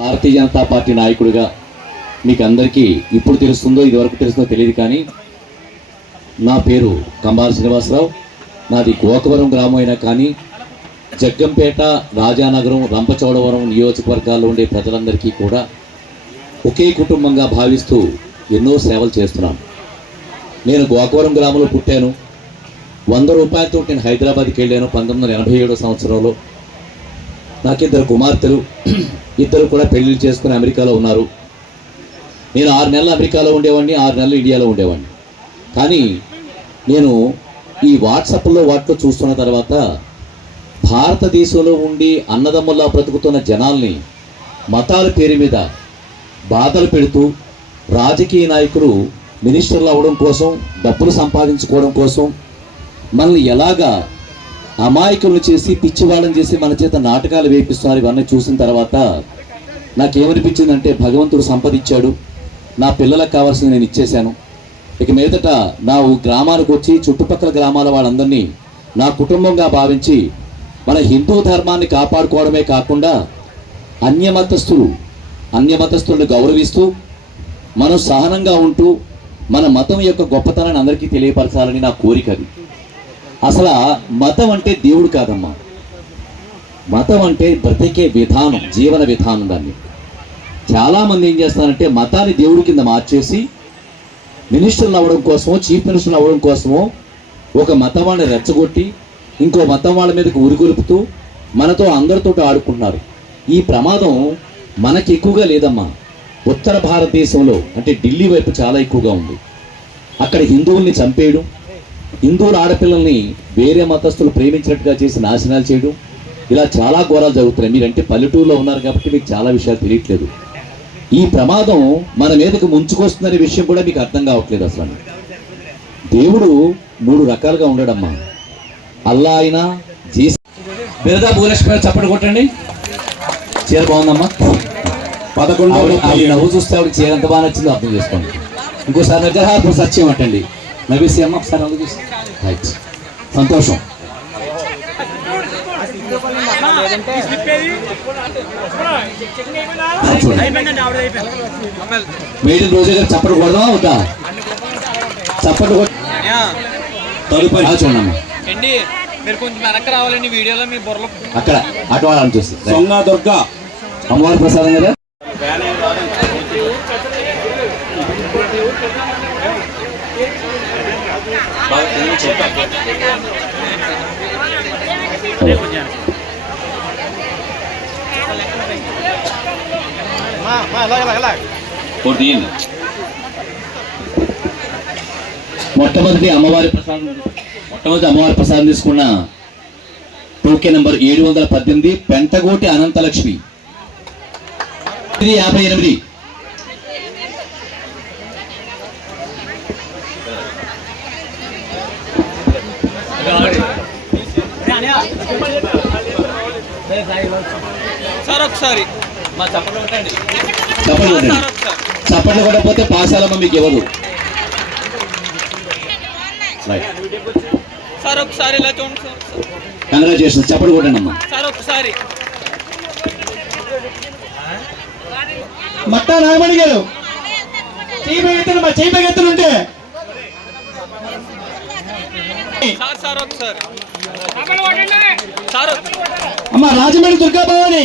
Bharatiya Janata party నాయకుడిగా మీకు అందరికీ ఇప్పుడు తెలుస్తుందో ఇదివరకు తెలుస్తుందో తెలియదు, కానీ నా పేరు కంబాల శ్రీనివాసరావు. నాది గోకవరం గ్రామం అయినా కానీ జగ్గంపేట, రాజానగరం, రంపచోడవరం నియోజకవర్గాల్లో ఉండే ప్రజలందరికీ కూడా ఒకే కుటుంబంగా భావిస్తూ ఎన్నో సేవలు చేస్తున్నాను. నేను గోకవరం గ్రామంలో పుట్టాను. 100 రూపాయలతో నేను హైదరాబాద్కి వెళ్ళాను 1987 సంవత్సరంలో. నాకు 2 కుమార్తెలు, ఇద్దరు కూడా పెళ్లి చేసుకుని అమెరికాలో ఉన్నారు. నేను 6 నెలలు అమెరికాలో ఉండేవాడిని, 6 నెలలు ఇండియాలో ఉండేవాడిని. కానీ నేను ఈ వాట్సాప్లో వాటిలో చూస్తున్న తర్వాత భారతదేశంలో ఉండి అన్నదమ్ముల్లా బ్రతుకుతున్న జనాల్ని మతాల పేరు మీద బాధలు పెడుతూ రాజకీయ నాయకులు మినిస్టర్లు అవ్వడం కోసం, డబ్బులు సంపాదించుకోవడం కోసం మనల్ని ఎలాగా అమాయకులను చేసి పిచ్చివాళ్ళని చేసి మన చేత నాటకాలు వేపిస్తున్నారు. ఇవన్నీ చూసిన తర్వాత నాకేమనిపించిందంటే భగవంతుడు సంపదించాడు, నా పిల్లలకు కావాల్సింది నేను ఇచ్చేశాను. ఇక మీదట నా గ్రామానికి వచ్చి చుట్టుపక్కల గ్రామాల వాళ్ళందరినీ నా కుటుంబంగా భావించి మన హిందూ ధర్మాన్ని కాపాడుకోవడమే కాకుండా అన్యమతస్థులను గౌరవిస్తూ మనం సహనంగా ఉంటూ మన మతం యొక్క గొప్పతనాన్ని అందరికీ తెలియపరచాలని నా కోరిక. అది అసలు మతం అంటే దేవుడు కాదమ్మా. మతం అంటే బ్రతికే విధానం, జీవన విధానం. దాన్ని చాలామంది ఏం చేస్తారంటే మతాన్ని దేవుడి కింద మార్చేసి మినిస్టర్లు అవ్వడం కోసమో, చీఫ్ మినిస్టర్లు అవ్వడం కోసమో ఒక మతం వాళ్ళని రెచ్చగొట్టి ఇంకో మతం వాళ్ళ మీదకి ఉరిగొలుపుతూ మనతో అందరితో ఆడుకుంటున్నారు. ఈ ప్రమాదం మనకి ఎక్కువగా లేదమ్మా. ఉత్తర భారతదేశంలో అంటే ఢిల్లీ వైపు చాలా ఎక్కువగా ఉంది. అక్కడ హిందువుల్ని చంపేయడం, హిందువుల ఆడపిల్లల్ని వేరే మతస్థులు ప్రేమించినట్టుగా చేసి నాశనాలు చేయడం, ఇలా చాలా ఘోరాలు జరుగుతున్నాయి. మీరంటే పల్లెటూరులో ఉన్నారు కాబట్టి మీకు చాలా విషయాలు తెలియట్లేదు. ఈ ప్రమాదం మన మీదకి ముంచుకొస్తుందనే విషయం కూడా మీకు అర్థం కావట్లేదు. అసలు దేవుడు 3 రకాలుగా ఉండడమ్మా. అల్లా అయినా జీసస్. బిరదా భూలక్ష్మి చప్పటి కొట్టండి. చీర బాగుందమ్మా. 11 నవ్వు చూస్తే ఆవిడ చీర ఎంత బాగా నచ్చిందో అర్థం చేసుకోండి. ఇంకోసారి నజరహార్పు సత్యం అంటండి. నవ్వేసి అమ్మ ఒకసారి నవ్వు చూసి సంతోషం. మేడం రోజు గారు చప్పటి కొడదామా అవుతా? చప్పటి తదుపరి చూడమ్మా. మీరు కొంచెం వెనక్కి రావాలండి వీడియోలో. మీ బుర్రలో అక్కడ అటు వాళ్ళని చూసి సొంగా దుర్గా అమ్మవారి ప్రసాదం కదా. మొట్టమొదటి అమ్మవారి ప్రసాదం తీసుకున్న టోకెన్ నంబర్ 718 పెంటగోటి అనంతలక్ష్మి 58. సార్ ఒకసారి మా చప్పట్లు కొట్టకపోతే పాసాలమ్మ మీకు ఇవ్వదు. సార్ ఒకసారి ఇలా చూడండి సార్. కంగ్రాచులేషన్. చప్పట్లు కొట్టండి అమ్మా. సార్ ఒకసారి మట్టా నాగమణి గారు చేయి ఎత్తులుంటే సార్ ఒకసారి సార్ అమ్మ రాజమండ్రి దుర్గా భవాని